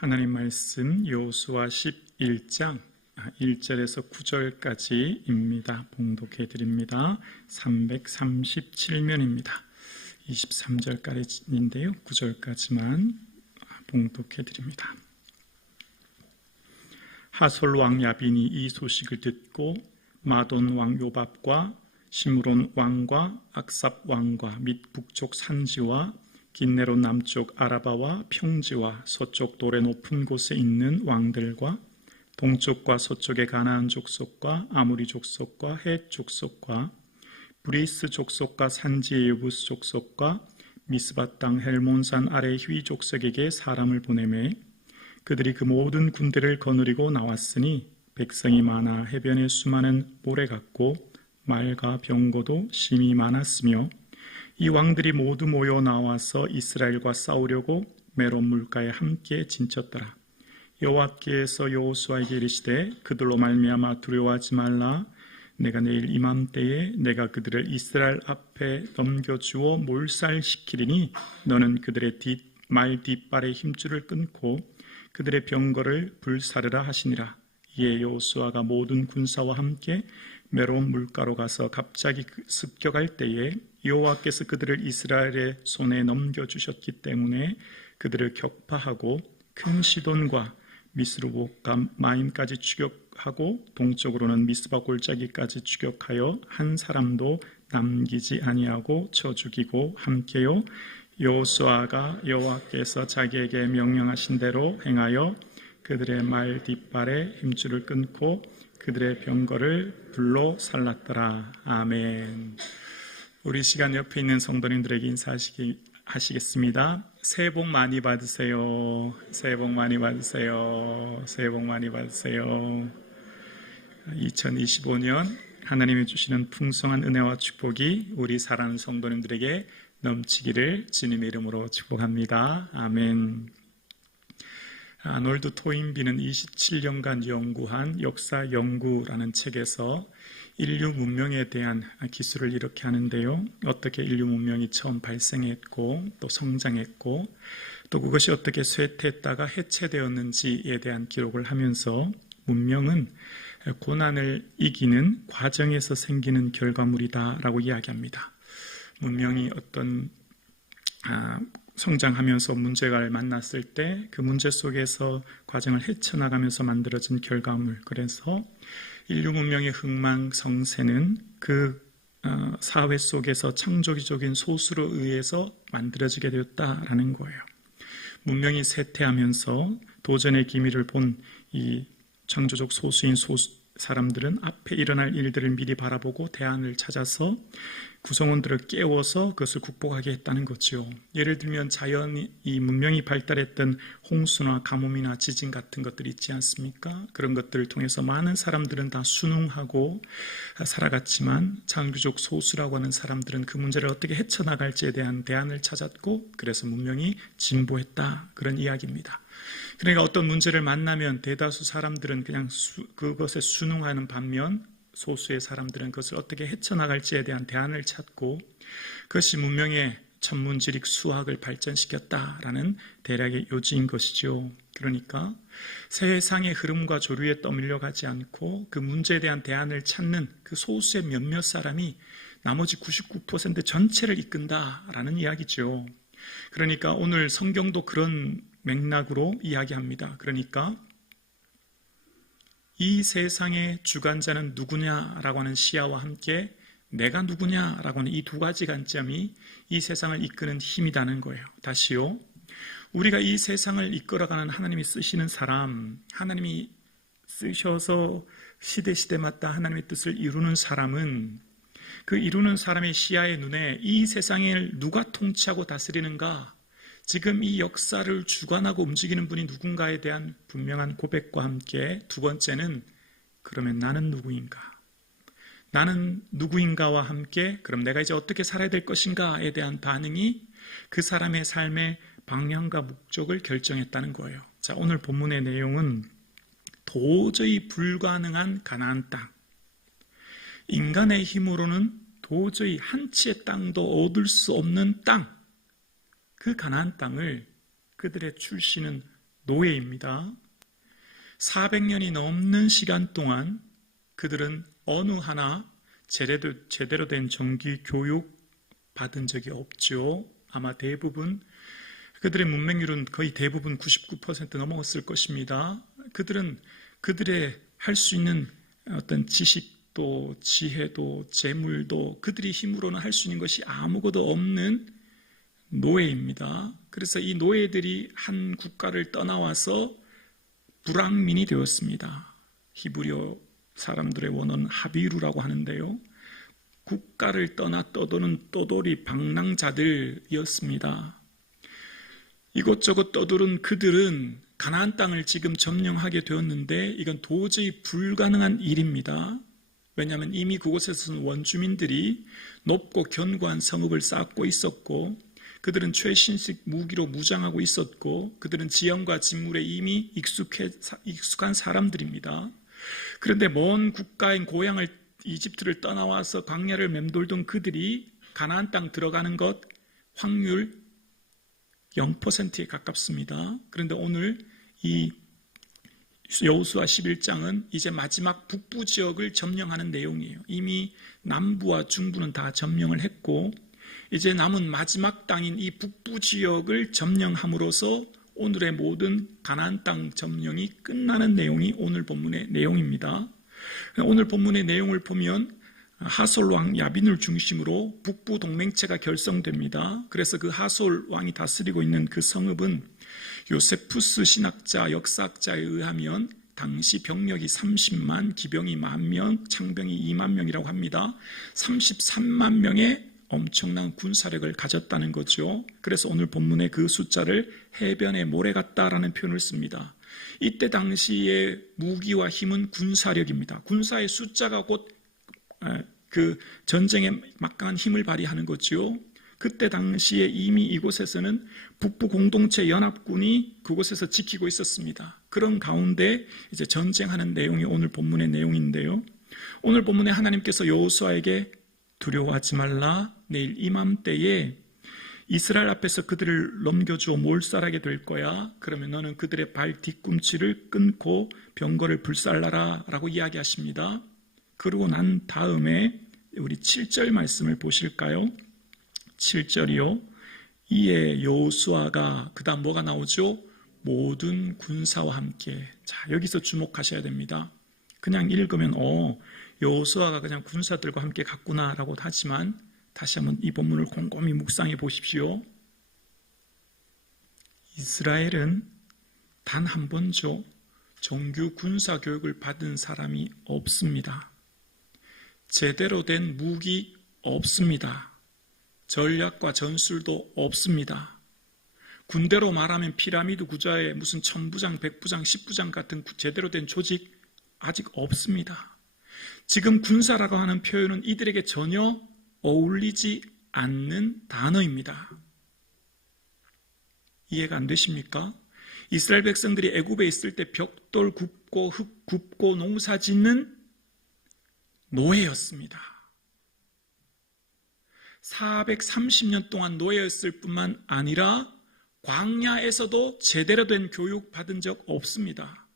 하나님 말씀 여호수아 11장 1절에서 9절까지입니다. 봉독해 드립니다. 337면입니다. 23절까지인데요. 9절까지만 봉독해 드립니다. 하솔 왕 야빈이 이 소식을 듣고 마돈 왕 요밥과 시므론 왕과 악삽 왕과 및 북쪽 산지와 긴네롯 남쪽 아라바와 평지와 서쪽 돌의 높은 곳에 있는 왕들과 동쪽과 서쪽의 가나안 족속과 아무리 족속과 헷 족속과 브리스 족속과 산지의 여부스 족속과 미스바 땅 헬몬산 아래 휘 족속에게 사람을 보내매 그들이 그 모든 군대를 거느리고 나왔으니 백성이 많아 해변에 수많은 모래 같고 말과 병거도 심히 많았으며 이 왕들이 모두 모여 나와서 이스라엘과 싸우려고 메론 물가에 함께 진쳤더라. 여호와께서 여호수아에게 이르시되 그들로 말미암아 두려워하지 말라. 내가 내일 이맘때에 내가 그들을 이스라엘 앞에 넘겨주어 몰살시키리니 너는 그들의 말 뒷발의 힘줄을 끊고 그들의 병거를 불사르라 하시니라. 이에 여호수아가 모든 군사와 함께 메론 물가로 가서 갑자기 습격할 때에 여호와께서 그들을 이스라엘의 손에 넘겨주셨기 때문에 그들을 격파하고 큰 시돈과 미스르봇과 마임까지 추격하고 동쪽으로는 미스바 골짜기까지 추격하여 한 사람도 남기지 아니하고 쳐 죽이고 함께요 여호수아가 여호와께서 자기에게 명령하신 대로 행하여 그들의 말 뒷발에 힘줄을 끊고 그들의 병거를 불로 살랐더라. 아멘. 우리 시간 옆에 있는 성도님들에게 인사하시겠습니다. 새해 복 많이 받으세요. 새해 복 많이 받으세요. 새해 복 많이 받으세요. 2025년 하나님이 주시는 풍성한 은혜와 축복이 우리 사랑하는 성도님들에게 넘치기를 주님의 이름으로 축복합니다. 아멘. 아놀드 토인비는 27년간 연구한 역사 연구라는 책에서 인류 문명에 대한 기술을 이렇게 하는데요. 어떻게 인류 문명이 처음 발생했고 또 성장했고 또 그것이 어떻게 쇠퇴했다가 해체되었는지에 대한 기록을 하면서 문명은 고난을 이기는 과정에서 생기는 결과물이다라고 이야기합니다. 문명이 어떤 성장하면서 문제를 만났을 때 그 문제 속에서 과정을 헤쳐나가면서 만들어진 결과물, 그래서 인류 문명의 흥망성쇠는 그 사회 속에서 창조적인 소수로 의해서 만들어지게 되었다라는 거예요. 문명이 쇠퇴하면서 도전의 기미를 본 이 창조적 소수인 사람들은 앞에 일어날 일들을 미리 바라보고 대안을 찾아서 구성원들을 깨워서 그것을 극복하게 했다는 거죠. 예를 들면 자연이 이 문명이 발달했던 홍수나 가뭄이나 지진 같은 것들이 있지 않습니까? 그런 것들을 통해서 많은 사람들은 다 순응하고 살아갔지만 창조적 소수라고 하는 사람들은 그 문제를 어떻게 헤쳐나갈지에 대한 대안을 찾았고 그래서 문명이 진보했다. 그런 이야기입니다. 그러니까 어떤 문제를 만나면 대다수 사람들은 그냥 그것에 순응하는 반면 소수의 사람들은 그것을 어떻게 헤쳐나갈지에 대한 대안을 찾고 그것이 문명의 천문지릭 수학을 발전시켰다라는 대략의 요지인 것이죠. 그러니까 세상의 흐름과 조류에 떠밀려가지 않고 그 문제에 대한 대안을 찾는 그 소수의 몇몇 사람이 나머지 99% 전체를 이끈다라는 이야기죠. 그러니까 오늘 성경도 그런 맥락으로 이야기합니다. 그러니까 이 세상의 주관자는 누구냐라고 하는 시야와 함께 내가 누구냐라고 하는 이 두 가지 관점이 이 세상을 이끄는 힘이라는 거예요. 다시요. 우리가 이 세상을 이끌어가는 하나님이 쓰시는 사람, 하나님이 쓰셔서 시대마다 하나님의 뜻을 이루는 사람은 그 이루는 사람의 시야의 눈에 이 세상을 누가 통치하고 다스리는가, 지금 이 역사를 주관하고 움직이는 분이 누군가에 대한 분명한 고백과 함께 두 번째는 그러면 나는 누구인가? 나는 누구인가와 함께 그럼 내가 이제 어떻게 살아야 될 것인가에 대한 반응이 그 사람의 삶의 방향과 목적을 결정했다는 거예요. 자, 오늘 본문의 내용은 도저히 불가능한 가나안 땅. 인간의 힘으로는 도저히 한 치의 땅도 얻을 수 없는 땅. 그 가나안 땅을 그들의 출신은 노예입니다. 400년이 넘는 시간 동안 그들은 어느 하나 제대로 된 정기 교육 받은 적이 없죠. 아마 대부분 그들의 문맹률은 거의 대부분 99% 넘어갔을 것입니다. 그들은 그들의 할 수 있는 어떤 지식도 지혜도 재물도 그들이 힘으로는 할 수 있는 것이 아무것도 없는 노예입니다. 그래서 이 노예들이 한 국가를 떠나와서 불황민이 되었습니다. 히브리어 사람들의 원어는 하비루라고 하는데요. 국가를 떠나 떠도는 떠돌이 방랑자들이었습니다. 이곳저곳 떠도른 그들은 가나안 땅을 지금 점령하게 되었는데 이건 도저히 불가능한 일입니다. 왜냐하면 이미 그곳에서는 원주민들이 높고 견고한 성읍을 쌓고 있었고 그들은 최신식 무기로 무장하고 있었고 그들은 지형과 직물에 이미 익숙한 사람들입니다. 그런데 먼 국가인 고향을 이집트를 떠나와서 광야를 맴돌던 그들이 가나안 땅 들어가는 것 확률 0%에 가깝습니다. 그런데 오늘 이 여호수아 11장은 이제 마지막 북부 지역을 점령하는 내용이에요. 이미 남부와 중부는 다 점령을 했고 이제 남은 마지막 땅인 이 북부 지역을 점령함으로써 오늘의 모든 가나안 땅 점령이 끝나는 내용이 오늘 본문의 내용입니다. 오늘 본문의 내용을 보면 하솔 왕 야빈을 중심으로 북부 동맹체가 결성됩니다. 그래서 그 하솔 왕이 다스리고 있는 그 성읍은 요세푸스 신학자 역사학자에 의하면 당시 병력이 30만, 기병이 10,000명, 창병이 2만 명이라고 합니다. 33만 명의 엄청난 군사력을 가졌다는 거죠. 그래서 오늘 본문의 그 숫자를 해변의 모래 같다라는 표현을 씁니다. 이때 당시의 무기와 힘은 군사력입니다. 군사의 숫자가 곧 그 전쟁에 막강한 힘을 발휘하는 거죠. 그때 당시에 이미 이곳에서는 북부 공동체 연합군이 그곳에서 지키고 있었습니다. 그런 가운데 이제 전쟁하는 내용이 오늘 본문의 내용인데요. 오늘 본문에 하나님께서 여호수아에게 두려워하지 말라. 내일 이맘때에 이스라엘 앞에서 그들을 넘겨주어 몰살하게 될 거야. 그러면 너는 그들의 발 뒤꿈치를 끊고 병거를 불살라라 라고 이야기하십니다. 그러고 난 다음에 우리 7절 말씀을 보실까요? 7절이요. 이에 여호수아가 그 다음 뭐가 나오죠? 모든 군사와 함께. 자, 여기서 주목하셔야 됩니다. 그냥 읽으면 여호수아가 그냥 군사들과 함께 갔구나라고 하지만 다시 한번 이 본문을 곰곰이 묵상해 보십시오. 이스라엘은 단 한 번도 정규 군사 교육을 받은 사람이 없습니다. 제대로 된 무기 없습니다. 전략과 전술도 없습니다. 군대로 말하면 피라미드 구조의 무슨 1000부장, 100부장, 10부장 같은 제대로 된 조직 아직 없습니다. 지금 군사라고 하는 표현은 이들에게 전혀 어울리지 않는 단어입니다. 이해가 안 되십니까? 이스라엘 백성들이 애굽에 있을 때 벽돌 굽고 흙 굽고 농사 짓는 노예였습니다. 430년 동안 노예였을 뿐만 아니라 광야에서도 제대로 된 교육 받은 적 없습니다.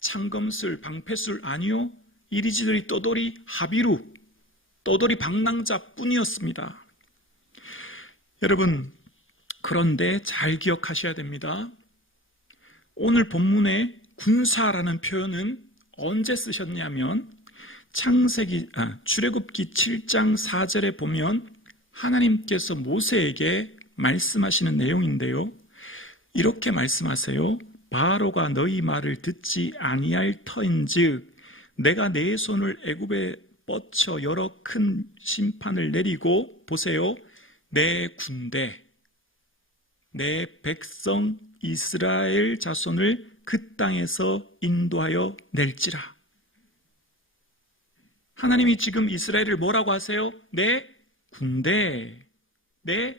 창검술, 방패술 아니요. 이리저리 떠돌이 하비루, 떠돌이 방랑자뿐이었습니다. 여러분, 그런데 잘 기억하셔야 됩니다. 오늘 본문에 군사라는 표현은 언제 쓰셨냐면 출애굽기 7장 4절에 보면 하나님께서 모세에게 말씀하시는 내용인데요. 이렇게 말씀하세요. 바로가 너희 말을 듣지 아니할 터인즉 내가 내 손을 애굽에 뻗쳐 여러 큰 심판을 내리고 보세요. 내 군대, 내 백성 이스라엘 자손을 그 땅에서 인도하여 낼지라. 하나님이 지금 이스라엘을 뭐라고 하세요? 내 군대, 내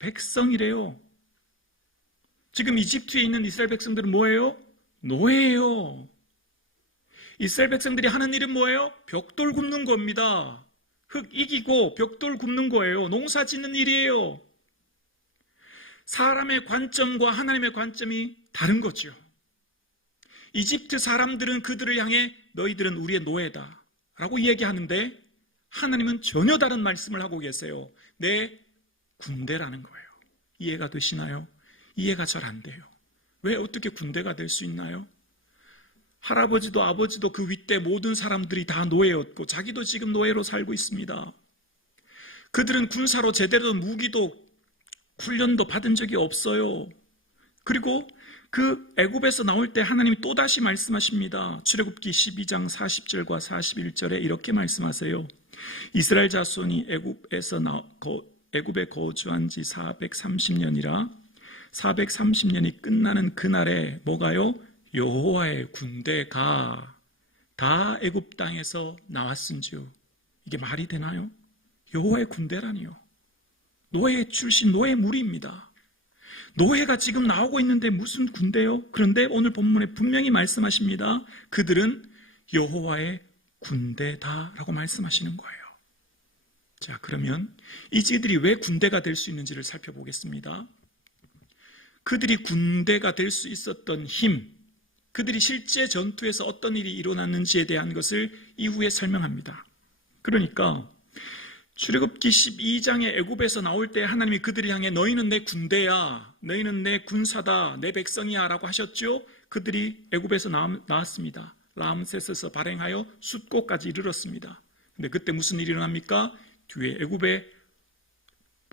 백성이래요. 지금 이집트에 있는 이스라엘 백성들은 뭐예요? 노예예요. 이스라엘 백성들이 하는 일은 뭐예요? 벽돌 굽는 겁니다. 흙 이기고 벽돌 굽는 거예요. 농사 짓는 일이에요. 사람의 관점과 하나님의 관점이 다른 거죠. 이집트 사람들은 그들을 향해 너희들은 우리의 노예다 라고 얘기하는데 하나님은 전혀 다른 말씀을 하고 계세요. 내 군대라는 거예요. 이해가 되시나요? 이해가 잘 안 돼요. 왜 어떻게 군대가 될 수 있나요? 할아버지도 아버지도 그 윗대 모든 사람들이 다 노예였고 자기도 지금 노예로 살고 있습니다. 그들은 군사로 제대로 무기도 훈련도 받은 적이 없어요. 그리고 그 애굽에서 나올 때 하나님이 또다시 말씀하십니다. 출애굽기 12장 40절과 41절에 이렇게 말씀하세요. 이스라엘 자손이 애굽에 거주한 지 430년이라 430년이 끝나는 그날에 뭐가요? 여호와의 군대가 다 애굽 땅에서 나왔은즉. 이게 말이 되나요? 여호와의 군대라니요. 노예 출신 노예 무리입니다. 노예가 지금 나오고 있는데 무슨 군대요? 그런데 오늘 본문에 분명히 말씀하십니다. 그들은 여호와의 군대다라고 말씀하시는 거예요. 자, 그러면 이들이 왜 군대가 될 수 있는지를 살펴보겠습니다. 그들이 군대가 될 수 있었던 힘, 그들이 실제 전투에서 어떤 일이 일어났는지에 대한 것을 이후에 설명합니다. 그러니까 출애굽기 12장의 애굽에서 나올 때 하나님이 그들을 향해 너희는 내 군대야, 너희는 내 군사다, 내 백성이야 라고 하셨죠. 그들이 애굽에서 나왔습니다. 라암세스에서 발행하여 숫곳까지 이르렀습니다. 근데 그때 무슨 일이 일어납니까? 뒤에 애굽의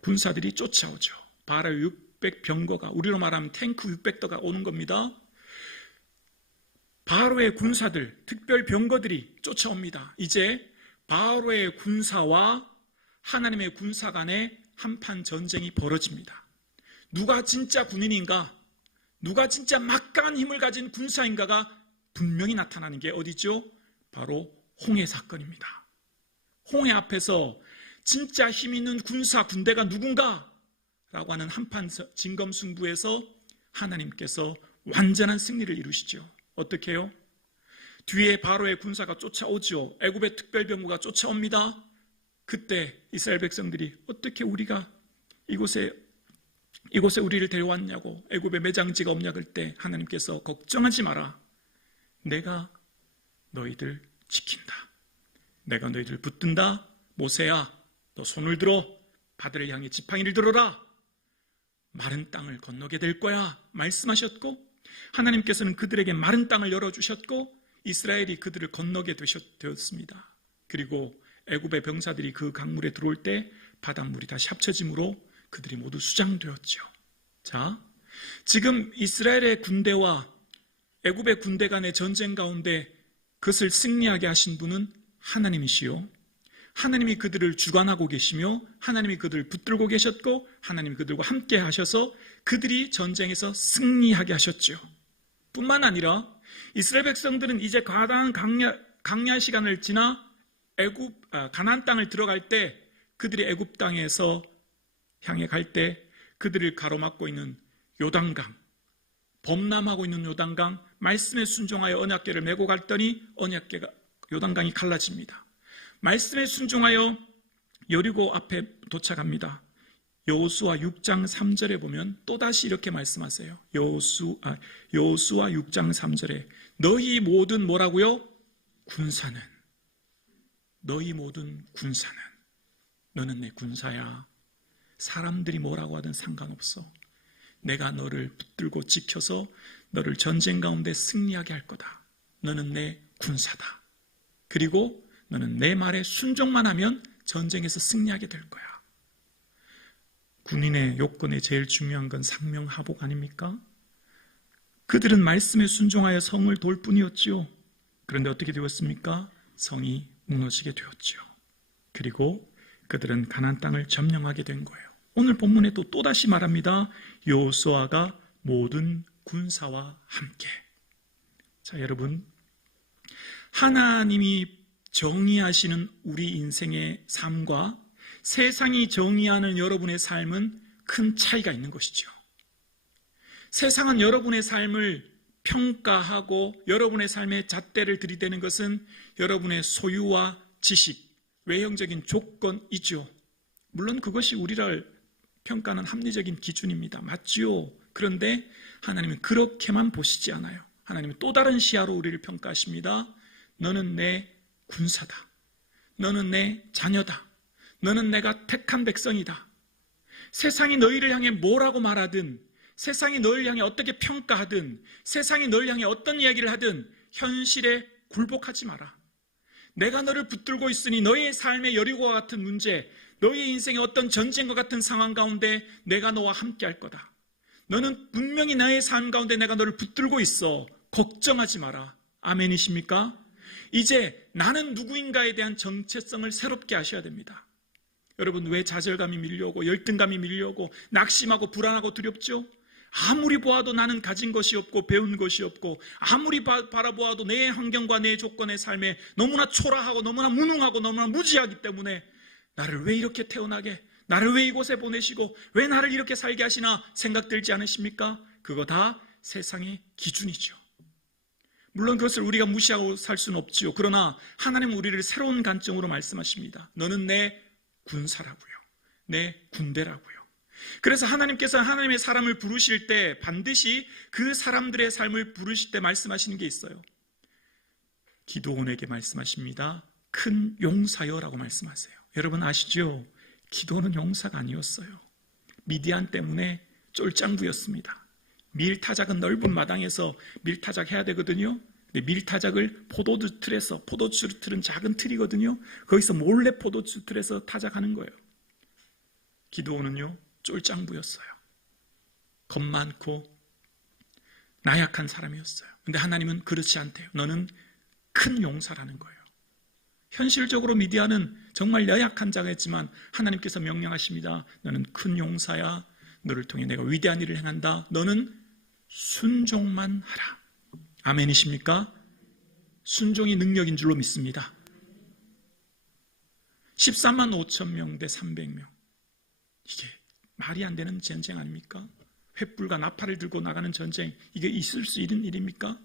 군사들이 쫓아오죠. 바로의 600병거가, 우리로 말하면 탱크 600대가 오는 겁니다. 바로의 군사들, 특별 병거들이 쫓아옵니다. 이제 바로의 군사와 하나님의 군사 간에 한판 전쟁이 벌어집니다. 누가 진짜 군인인가? 누가 진짜 막강한 힘을 가진 군사인가가 분명히 나타나는 게 어디죠? 바로 홍해 사건입니다. 홍해 앞에서 진짜 힘 있는 군사 군대가 누군가? 라고 하는 한판 진검승부에서 하나님께서 완전한 승리를 이루시죠. 어떻게 해요? 뒤에 바로의 군사가 쫓아오죠. 애굽의 특별병구가 쫓아옵니다. 그때 이스라엘 백성들이 어떻게 우리가 이곳에 우리를 데려왔냐고, 애굽에 매장지가 없냐 그럴 때 하나님께서 걱정하지 마라. 내가 너희들 지킨다. 내가 너희들 붙든다. 모세야, 너 손을 들어 바다를 향해 지팡이를 들어라. 마른 땅을 건너게 될 거야 말씀하셨고, 하나님께서는 그들에게 마른 땅을 열어주셨고 이스라엘이 그들을 건너게 되었습니다. 그리고 애굽의 병사들이 그 강물에 들어올 때 바닷물이 다시 합쳐짐으로 그들이 모두 수장되었죠. 자, 지금 이스라엘의 군대와 애굽의 군대 간의 전쟁 가운데 그것을 승리하게 하신 분은 하나님이시요, 하나님이 그들을 주관하고 계시며 하나님이 그들을 붙들고 계셨고 하나님이 그들과 함께 하셔서 그들이 전쟁에서 승리하게 하셨죠. 뿐만 아니라 이스라엘 백성들은 이제 강야 시간을 지나 가나안 땅을 들어갈 때 그들이 애굽 땅에서 향해 갈 때 그들을 가로막고 있는 요단강, 범람하고 있는 요단강, 말씀에 순종하여 언약궤를 메고 갔더니 요단강이 갈라집니다. 말씀에 순종하여 여리고 앞에 도착합니다. 여호수아 6장 3절에 보면 또다시 이렇게 말씀하세요. 여호수아 6장 3절에 너희 모든 뭐라고요? 군사는, 너희 모든 군사는, 너는 내 군사야. 사람들이 뭐라고 하든 상관없어. 내가 너를 붙들고 지켜서 너를 전쟁 가운데 승리하게 할 거다. 너는 내 군사다. 그리고 너는 내 말에 순종만 하면 전쟁에서 승리하게 될 거야. 군인의 요건에 제일 중요한 건 상명하복 아닙니까? 그들은 말씀에 순종하여 성을 돌 뿐이었지요. 그런데 어떻게 되었습니까? 성이 무너지게 되었지요. 그리고 그들은 가나안 땅을 점령하게 된 거예요. 오늘 본문에도 또다시 말합니다. 여호수아가 모든 군사와 함께. 자, 여러분, 하나님이 정의하시는 우리 인생의 삶과 세상이 정의하는 여러분의 삶은 큰 차이가 있는 것이죠. 세상은 여러분의 삶을 평가하고 여러분의 삶에 잣대를 들이대는 것은 여러분의 소유와 지식, 외형적인 조건이죠. 물론 그것이 우리를 평가는 합리적인 기준입니다. 맞지요? 그런데 하나님은 그렇게만 보시지 않아요. 하나님은 또 다른 시야로 우리를 평가하십니다. 너는 내 군사다. 너는 내 자녀다. 너는 내가 택한 백성이다. 세상이 너희를 향해 뭐라고 말하든, 세상이 너희를 향해 어떻게 평가하든, 세상이 너희를 향해 어떤 이야기를 하든 현실에 굴복하지 마라. 내가 너를 붙들고 있으니 너희의 삶의 여리고와 같은 문제, 너희의 인생의 어떤 전쟁과 같은 상황 가운데 내가 너와 함께 할 거다. 너는 분명히 나의 삶 가운데 내가 너를 붙들고 있어. 걱정하지 마라. 아멘이십니까? 이제 나는 누구인가에 대한 정체성을 새롭게 하셔야 됩니다. 여러분, 왜 좌절감이 밀려오고 열등감이 밀려오고 낙심하고 불안하고 두렵죠? 아무리 보아도 나는 가진 것이 없고 배운 것이 없고, 아무리 바라보아도 내 환경과 내 조건의 삶에 너무나 초라하고 너무나 무능하고 너무나 무지하기 때문에 나를 왜 이렇게 태어나게, 나를 왜 이곳에 보내시고 왜 나를 이렇게 살게 하시나 생각 들지 않으십니까? 그거 다 세상의 기준이죠. 물론 그것을 우리가 무시하고 살 수는 없지요. 그러나 하나님은 우리를 새로운 관점으로 말씀하십니다. 너는 내 군사라고요. 내 군대라고요. 그래서 하나님께서 하나님의 사람을 부르실 때 반드시 그 사람들의 삶을 부르실 때 말씀하시는 게 있어요. 기드온에게 말씀하십니다. 큰 용사여라고 말씀하세요. 여러분 아시죠? 기드온은 용사가 아니었어요. 미디안 때문에 쫄짱부였습니다. 밀타작은 넓은 마당에서 밀타작 해야 되거든요. 근데 밀타작을 포도주 틀은 작은 틀이거든요. 거기서 몰래 포도주 틀에서 타작하는 거예요. 기드온은요, 쫄짱부였어요. 겁 많고 나약한 사람이었어요. 근데 하나님은 그렇지 않대요. 너는 큰 용사라는 거예요. 현실적으로 미디안은 정말 연약한 자였지만 하나님께서 명령하십니다. 너는 큰 용사야. 너를 통해 내가 위대한 일을 행한다. 너는 순종만 하라. 아멘이십니까? 순종이 능력인 줄로 믿습니다. 14만 5천 명 대 300명. 이게 말이 안 되는 전쟁 아닙니까? 횃불과 나팔을 들고 나가는 전쟁, 이게 있을 수 있는 일입니까?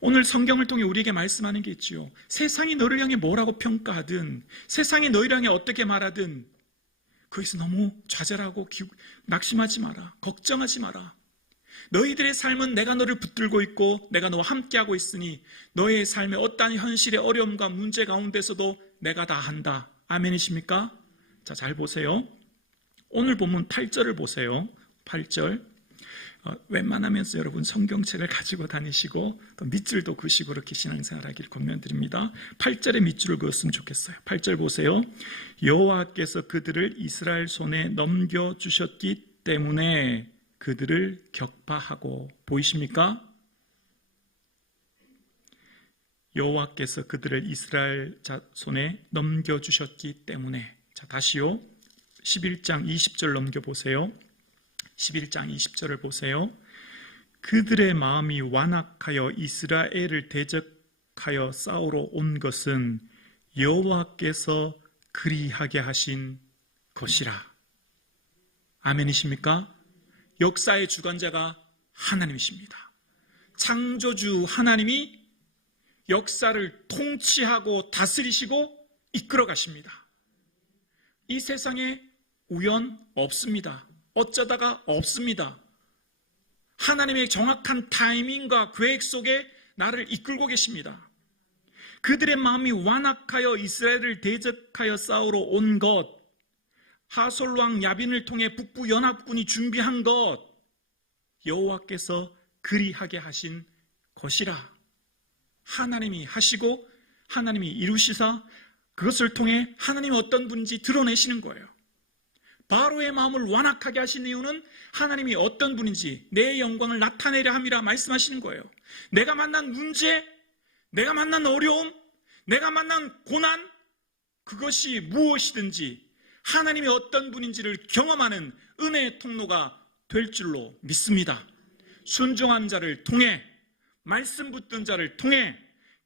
오늘 성경을 통해 우리에게 말씀하는 게 있지요. 세상이 너를 향해 뭐라고 평가하든, 세상이 너희를 향해 어떻게 말하든 거기서 너무 좌절하고 낙심하지 마라. 걱정하지 마라. 너희들의 삶은 내가 너를 붙들고 있고 내가 너와 함께하고 있으니 너의 삶의 어떠한 현실의 어려움과 문제 가운데서도 내가 다 한다. 아멘이십니까? 자, 잘 보세요. 오늘 본문 8절을 보세요. 8절. 웬만하면 여러분 성경책을 가지고 다니시고 또 밑줄도 그시고 그렇게 신앙생활하기를 권면드립니다. 8절에 밑줄을 그었으면 좋겠어요. 8절 보세요. 여호와께서 그들을 이스라엘 손에 넘겨주셨기 때문에 그들을 격파하고, 보이십니까? 여호와께서 그들을 이스라엘 손에 넘겨주셨기 때문에. 자, 다시요. 11장 20절 넘겨보세요. 11장 20절을 보세요. 그들의 마음이 완악하여 이스라엘을 대적하여 싸우러 온 것은 여호와께서 그리하게 하신 것이라. 아멘이십니까? 역사의 주관자가 하나님이십니다. 창조주 하나님이 역사를 통치하고 다스리시고 이끌어 가십니다. 이 세상에 우연 없습니다. 어쩌다가 없습니다. 하나님의 정확한 타이밍과 계획 속에 나를 이끌고 계십니다. 그들의 마음이 완악하여 이스라엘을 대적하여 싸우러 온 것, 하솔왕 야빈을 통해 북부 연합군이 준비한 것, 여호와께서 그리하게 하신 것이라. 하나님이 하시고 하나님이 이루시사 그것을 통해 하나님이 어떤 분인지 드러내시는 거예요. 바로의 마음을 완악하게 하신 이유는 하나님이 어떤 분인지 내 영광을 나타내려 함이라 말씀하시는 거예요. 내가 만난 문제, 내가 만난 어려움, 내가 만난 고난, 그것이 무엇이든지 하나님이 어떤 분인지를 경험하는 은혜의 통로가 될 줄로 믿습니다. 순종한 자를 통해, 말씀 붙든 자를 통해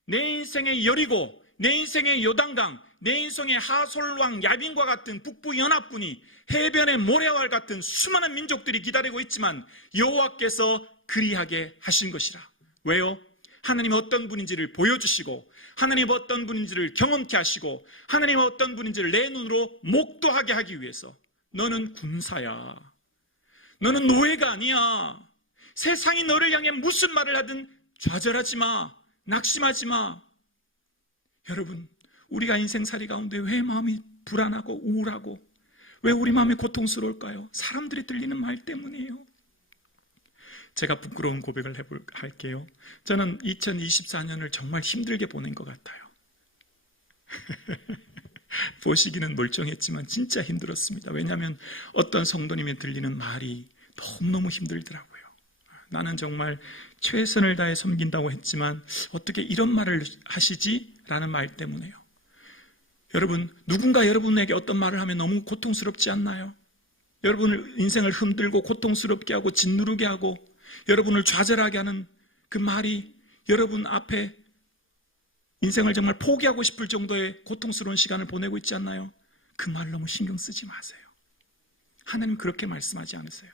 내 인생의 여리고, 내 인생의 요단강, 내 인생의 하솔왕 야빈과 같은 북부 연합군이 해변의 모래와 같은 수많은 민족들이 기다리고 있지만 여호와께서 그리하게 하신 것이라. 왜요? 하나님이 어떤 분인지를 보여주시고 하나님이 어떤 분인지를 경험케 하시고 하나님이 어떤 분인지를 내 눈으로 목도하게 하기 위해서 너는 군사야. 너는 노예가 아니야. 세상이 너를 향해 무슨 말을 하든 좌절하지 마. 낙심하지 마. 여러분, 우리가 인생살이 가운데 왜 마음이 불안하고 우울하고 왜 우리 마음이 고통스러울까요? 사람들이 들리는 말 때문이에요. 제가 부끄러운 고백을 할게요. 저는 2024년을 정말 힘들게 보낸 것 같아요. 보시기는 멀쩡했지만 진짜 힘들었습니다. 왜냐하면 어떤 성도님이 들리는 말이 너무너무 힘들더라고요. 나는 정말 최선을 다해 섬긴다고 했지만 어떻게 이런 말을 하시지? 라는 말 때문에요. 여러분, 누군가 여러분에게 어떤 말을 하면 너무 고통스럽지 않나요? 여러분을 인생을 흔들고 고통스럽게 하고 짓누르게 하고 여러분을 좌절하게 하는 그 말이 여러분 앞에 인생을 정말 포기하고 싶을 정도의 고통스러운 시간을 보내고 있지 않나요? 그 말 너무 신경 쓰지 마세요. 하나님 그렇게 말씀하지 않으세요.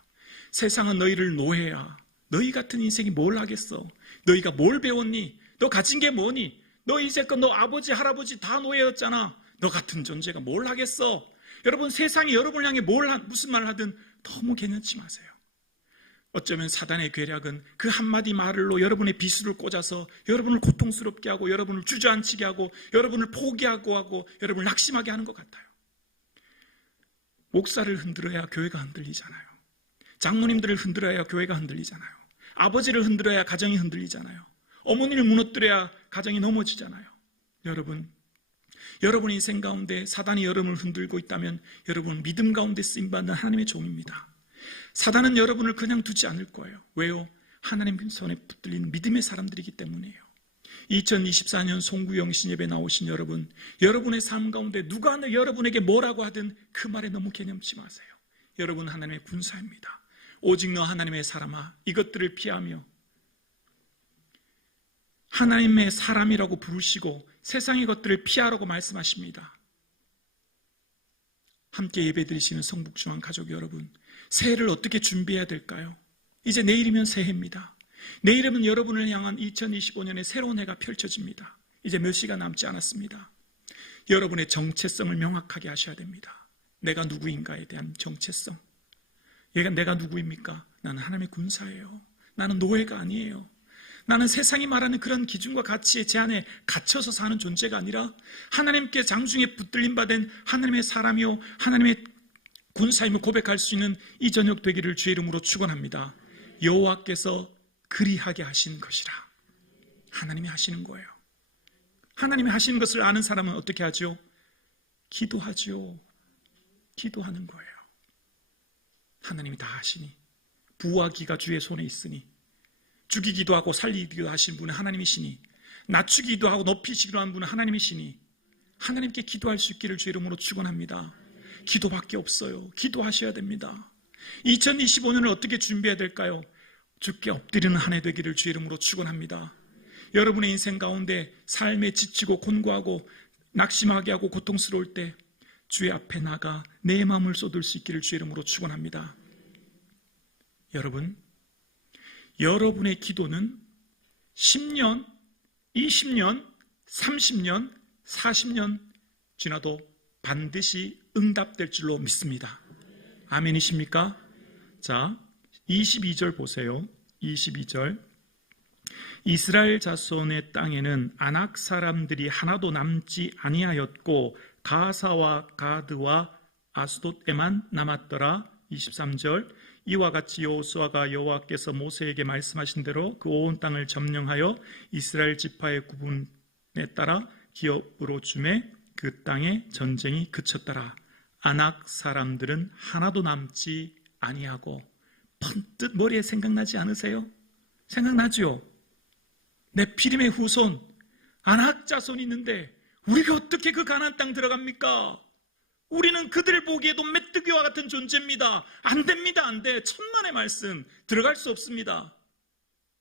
세상은 너희를 노예야. 너희 같은 인생이 뭘 하겠어? 너희가 뭘 배웠니? 너 가진 게 뭐니? 너 이제껏 너 아버지 할아버지 다 노예였잖아. 너 같은 존재가 뭘 하겠어? 여러분, 세상이 여러분을 향해 무슨 말을 하든 너무 개념치 마세요. 어쩌면 사단의 괴략은 그 한마디 말로 여러분의 비수를 꽂아서 여러분을 고통스럽게 하고 여러분을 주저앉히게 하고 여러분을 포기하고 하고 여러분을 낙심하게 하는 것 같아요. 목사를 흔들어야 교회가 흔들리잖아요. 장로님들을 흔들어야 교회가 흔들리잖아요. 아버지를 흔들어야 가정이 흔들리잖아요. 어머니를 무너뜨려야 가정이 넘어지잖아요. 여러분 인생 가운데 사단이 여러분을 흔들고 있다면 여러분은 믿음 가운데 쓰임받는 하나님의 종입니다. 사단은 여러분을 그냥 두지 않을 거예요. 왜요? 하나님 손에 붙들린 믿음의 사람들이기 때문이에요. 2024년 송구영신 예배 나오신 여러분, 여러분의 삶 가운데 누가 여러분에게 뭐라고 하든 그 말에 너무 개념치 마세요. 여러분 하나님의 군사입니다. 오직 너 하나님의 사람아, 이것들을 피하며 하나님의 사람이라고 부르시고 세상의 것들을 피하라고 말씀하십니다. 함께 예배드리시는 성북중앙 가족 여러분, 새해를 어떻게 준비해야 될까요? 이제 내일이면 새해입니다. 내일이면 여러분을 향한 2025년의 새로운 해가 펼쳐집니다. 이제 몇 시간 남지 않았습니다. 여러분의 정체성을 명확하게 하셔야 됩니다. 내가 누구인가에 대한 정체성. 내가 누구입니까? 나는 하나님의 군사예요. 나는 노예가 아니에요. 나는 세상이 말하는 그런 기준과 가치의 제한에 갇혀서 사는 존재가 아니라 하나님께 장중에 붙들림 받은 하나님의 사람이요 하나님의 군사임을 고백할 수 있는 이 저녁 되기를 주의 이름으로 축원합니다. 여호와께서 그리하게 하신 것이라. 하나님이 하시는 거예요. 하나님이 하시는 것을 아는 사람은 어떻게 하죠? 기도하죠. 기도하는 거예요. 하나님이 다 하시니 부와 기가 주의 손에 있으니 죽이기도 하고 살리기도 하신 분은 하나님이시니 낮추기도 하고 높이시기도 하는 분은 하나님이시니 하나님께 기도할 수 있기를 주의 이름으로 축원합니다. 기도밖에 없어요. 기도하셔야 됩니다. 2025년을 어떻게 준비해야 될까요? 주께 엎드리는 한 해 되기를 주의 이름으로 축원합니다. 여러분의 인생 가운데 삶에 지치고 곤고하고 낙심하게 하고 고통스러울 때 주의 앞에 나가 내 마음을 쏟을 수 있기를 주의 이름으로 축원합니다. 여러분의 기도는 10년, 20년, 30년, 40년 지나도 반드시 응답될 줄로 믿습니다. 아멘이십니까? 자, 22절 보세요. 22절. 이스라엘 자손의 땅에는 아낙 사람들이 하나도 남지 아니하였고 가사와 가드와 아스돗에만 남았더라. 23절. 이와 같이 여호수아가 여호와께서 모세에게 말씀하신 대로 그 온 땅을 점령하여 이스라엘 지파의 구분에 따라 기업으로 주매 그 땅에 전쟁이 그쳤더라. 아낙 사람들은 하나도 남지 아니하고. 번뜩 머리에 생각나지 않으세요? 생각나죠? 네피림의 후손 아낙 자손이 있는데 우리가 어떻게 그 가나안 땅 들어갑니까? 우리는 그들 보기에도 메뚜기와 같은 존재입니다. 안 됩니다. 안 돼. 천만의 말씀. 들어갈 수 없습니다.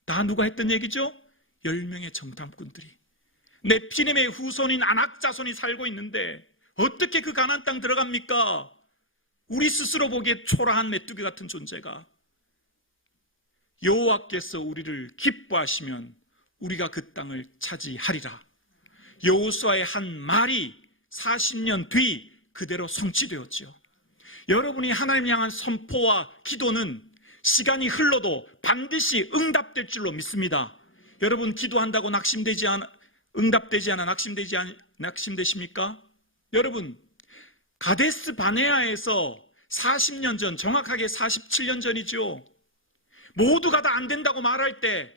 다 누가 했던 얘기죠? 10명의 정탐꾼들이. 네피림의 후손인 아낙 자손이 살고 있는데 어떻게 그 가나안 땅 들어갑니까? 우리 스스로 보기에 초라한 메뚜기 같은 존재가. 여호와께서 우리를 기뻐하시면 우리가 그 땅을 차지하리라. 여호수아의 한 말이 40년 뒤 그대로 성취되었죠. 여러분이 하나님 향한 선포와 기도는 시간이 흘러도 반드시 응답될 줄로 믿습니다. 여러분 기도한다고 응답되지 않아 낙심되십니까? 여러분 가데스 바네아에서 40년 전, 정확하게 47년 전이죠. 모두가 다 안 된다고 말할 때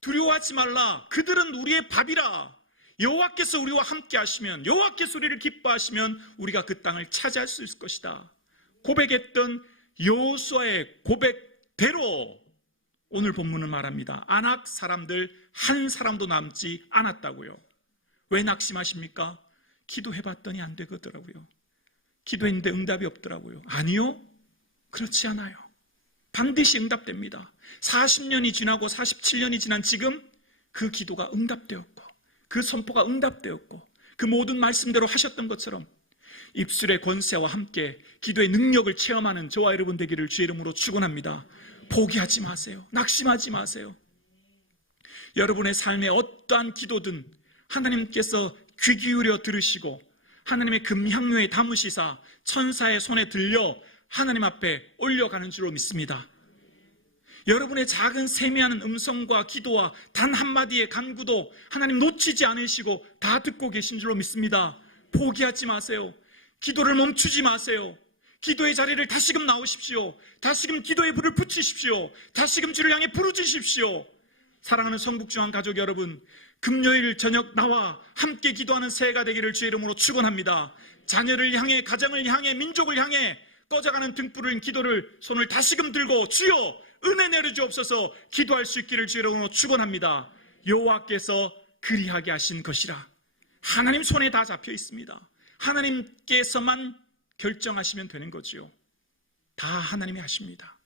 두려워하지 말라. 그들은 우리의 밥이라. 여호와께서 우리와 함께 하시면, 여호와께서 우리를 기뻐하시면 우리가 그 땅을 차지할 수 있을 것이다. 고백했던 여호수아의 고백대로 오늘 본문은 말합니다. 아낙 사람들 한 사람도 남지 않았다고요. 왜 낙심하십니까? 기도해봤더니 안 되더라고요. 기도했는데 응답이 없더라고요. 아니요, 그렇지 않아요. 반드시 응답됩니다. 40년이 지나고 47년이 지난 지금 그 기도가 응답되었고 그 선포가 응답되었고 그 모든 말씀대로 하셨던 것처럼 입술의 권세와 함께 기도의 능력을 체험하는 저와 여러분 되기를 주의 이름으로 축원합니다. 포기하지 마세요. 낙심하지 마세요. 여러분의 삶의 어떠한 기도든 하나님께서 귀 기울여 들으시고 하나님의 금향료에 담으시사 천사의 손에 들려 하나님 앞에 올려가는 줄로 믿습니다. 여러분의 작은 세미한 음성과 기도와 단 한마디의 간구도 하나님 놓치지 않으시고 다 듣고 계신 줄로 믿습니다. 포기하지 마세요. 기도를 멈추지 마세요. 기도의 자리를 다시금 나오십시오. 다시금 기도의 불을 붙이십시오. 다시금 주를 향해 부르짖으십시오. 사랑하는 성북중앙 가족 여러분, 금요일 저녁 나와 함께 기도하는 새해가 되기를 주의 이름으로 축원합니다. 자녀를 향해, 가정을 향해, 민족을 향해 꺼져가는 등불을 기도를 손을 다시금 들고 주여 은혜 내려주옵소서 기도할 수 있기를 주의 이름으로 축원합니다. 여호와께서 그리하게 하신 것이라. 하나님 손에 다 잡혀 있습니다. 하나님께서만 결정하시면 되는 거지요. 다 하나님이 하십니다.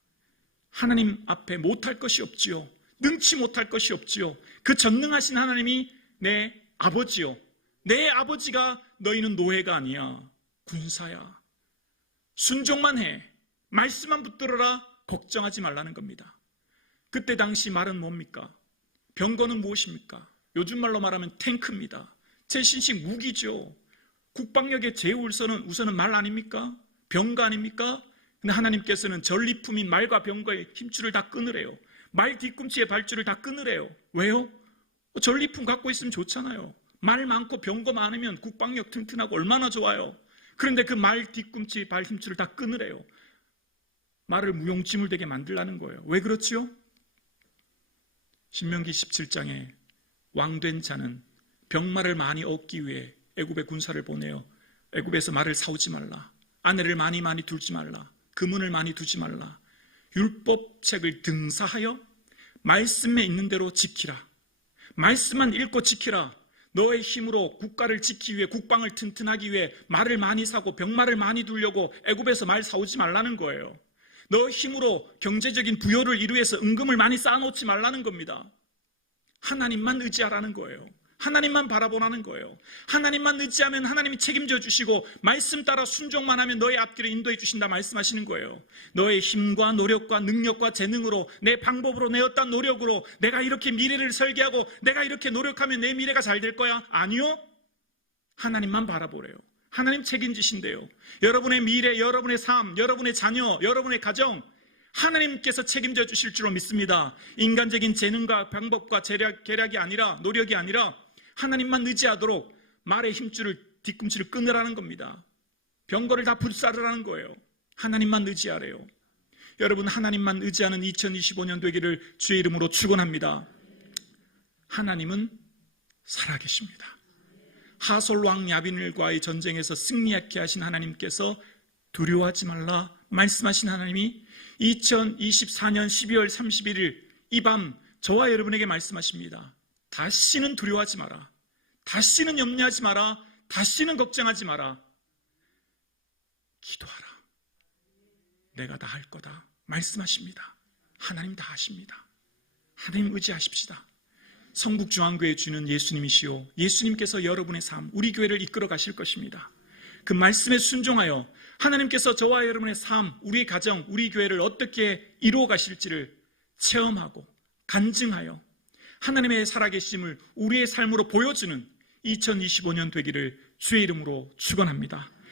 하나님 앞에 못할 것이 없지요. 능치 못할 것이 없지요. 그 전능하신 하나님이 내 아버지요. 내 아버지가 너희는 노예가 아니야. 군사야. 순종만 해. 말씀만 붙들어라. 걱정하지 말라는 겁니다. 그때 당시 말은 뭡니까? 병거는 무엇입니까? 요즘 말로 말하면 탱크입니다. 최신식 무기죠. 국방력의 우선은 말 아닙니까? 병거 아닙니까? 근데 하나님께서는 전리품인 말과 병거의 힘줄을 다 끊으래요. 말 뒤꿈치의 발줄을 다 끊으래요. 왜요? 전리품 갖고 있으면 좋잖아요. 말 많고 병거 많으면 국방력 튼튼하고 얼마나 좋아요. 그런데 그 말 뒤꿈치 발 힘줄을 다 끊으래요. 말을 무용지물되게 만들라는 거예요. 왜 그렇지요? 신명기 17장에 왕된 자는 병마를 많이 얻기 위해 애굽에 군사를 보내어 애굽에서 말을 사오지 말라. 아내를 많이 두지 말라. 금은을 많이 두지 말라. 율법책을 등사하여 말씀에 있는 대로 지키라. 말씀만 읽고 지키라. 너의 힘으로 국가를 지키기 위해, 국방을 튼튼하기 위해 말을 많이 사고 병마를 많이 두려고 애굽에서 말 사오지 말라는 거예요. 너의 힘으로 경제적인 부여를 이루기 위해서 은금을 많이 쌓아놓지 말라는 겁니다. 하나님만 의지하라는 거예요. 하나님만 바라보라는 거예요. 하나님만 의지하면 하나님이 책임져 주시고 말씀 따라 순종만 하면 너의 앞길을 인도해 주신다 말씀하시는 거예요. 너의 힘과 노력과 능력과 재능으로, 내 방법으로, 내 어떤 노력으로 내가 이렇게 미래를 설계하고 내가 이렇게 노력하면 내 미래가 잘 될 거야? 아니요. 하나님만 바라보래요. 하나님 책임지신대요. 여러분의 미래, 여러분의 삶, 여러분의 자녀, 여러분의 가정 하나님께서 책임져 주실 줄로 믿습니다. 인간적인 재능과 방법과 계략이 아니라, 노력이 아니라 하나님만 의지하도록 말의 힘줄을, 뒤꿈치를 끊으라는 겁니다. 병거를 다 불사르라는 거예요. 하나님만 의지하래요. 여러분, 하나님만 의지하는 2025년 되기를 주의 이름으로 축원합니다. 하나님은 살아계십니다. 하솔왕 야빈일과의 전쟁에서 승리하게 하신 하나님께서 두려워하지 말라 말씀하신 하나님이 2024년 12월 31일 이 밤 저와 여러분에게 말씀하십니다. 다시는 두려워하지 마라. 다시는 염려하지 마라. 다시는 걱정하지 마라. 기도하라. 내가 다 할 거다 말씀하십니다. 하나님 다 하십니다. 하나님 의지하십시다. 성북중앙교회 주는 예수님이시오. 예수님께서 여러분의 삶, 우리 교회를 이끌어 가실 것입니다. 그 말씀에 순종하여 하나님께서 저와 여러분의 삶, 우리의 가정, 우리 교회를 어떻게 이루어 가실지를 체험하고 간증하여 하나님의 살아계심을 우리의 삶으로 보여주는 2025년 되기를 주의 이름으로 축원합니다.